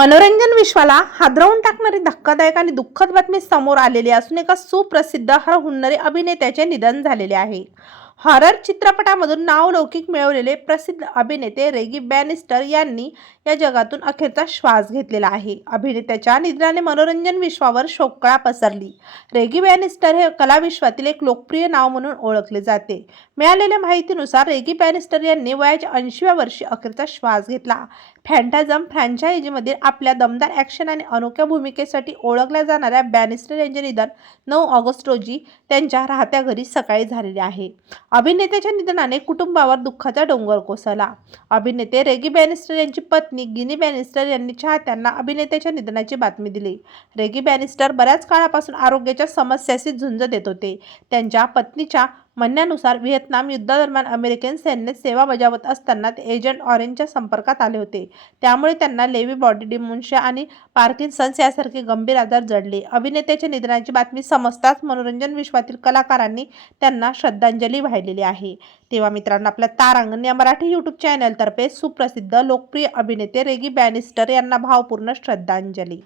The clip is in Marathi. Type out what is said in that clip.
मनोरंजन विश्वाला हादरवून टाकणारी धक्कादायक आणि दुःखद बातमी समोर आलेली असून एका सुप्रसिद्ध हुन्नरी अभिनेत्याचे निधन झालेले आहे। हॉरर चित्रपटामधून नावलौकिक मिळवलेले प्रसिद्ध अभिनेते रेगी बॅनिस्टर यांनी या जगातून अखेरचा श्वास घेतलेला आहे। अभिनेत्याच्या निधनाने मनोरंजन विश्वावर शोककळा पसरली। रेगी बॅनिस्टर हे कलाविश्वातील एक लोकप्रिय नाव म्हणून ओळखले जाते। मिळालेल्या माहितीनुसार रेगी बॅनिस्टर यांनी वयाच्या 80व्या वर्षी अखेरचा श्वास घेतला। फॅन्टाझम फ्रँचायझीमध्ये आपल्या दमदार ॲक्शन आणि अनोख्या भूमिकेसाठी ओळखल्या जाणाऱ्या बॅनिस्टर यांचे निधन 9 ऑगस्ट रोजी त्यांच्या राहत्या घरी सकाळी झालेले आहे। अभिनेत्याच्या निधनाने कुटुंबावर दुःखाचा डोंगर कोसळला। अभिनेते रेगी बॅनिस्टर यांची पत्नी गिनी बॅनिस्टर यांनी चाहत्यांना अभिनेत्याच्या निधनाची बातमी दिली। रेगी बॅनिस्टर बऱ्याच काळापासून आरोग्याच्या समस्याशी झुंज देत होते। त्यांच्या पत्नीच्या म्हणण्यानुसार व्हिएतनाम युद्धादरम्यान अमेरिकन सैन्यात सेवा बजावत असताना ते एजंट ऑरेंजच्या संपर्कात आले होते। त्यामुळे त्यांना लेवी बॉडी डिमेन्शिया आणि पार्किन्सन्स यासारखे गंभीर आजार जडले। अभिनेत्याच्या निधनाची बातमी समजताच मनोरंजन विश्वातील कलाकारांनी त्यांना श्रद्धांजली वाहिलेली आहे। तेव्हा मित्रांनो, आपल्या तारांगण या मराठी यूट्यूब चॅनलतर्फे सुप्रसिद्ध लोकप्रिय अभिनेते रेगी बॅनिस्टर यांना भावपूर्ण श्रद्धांजली।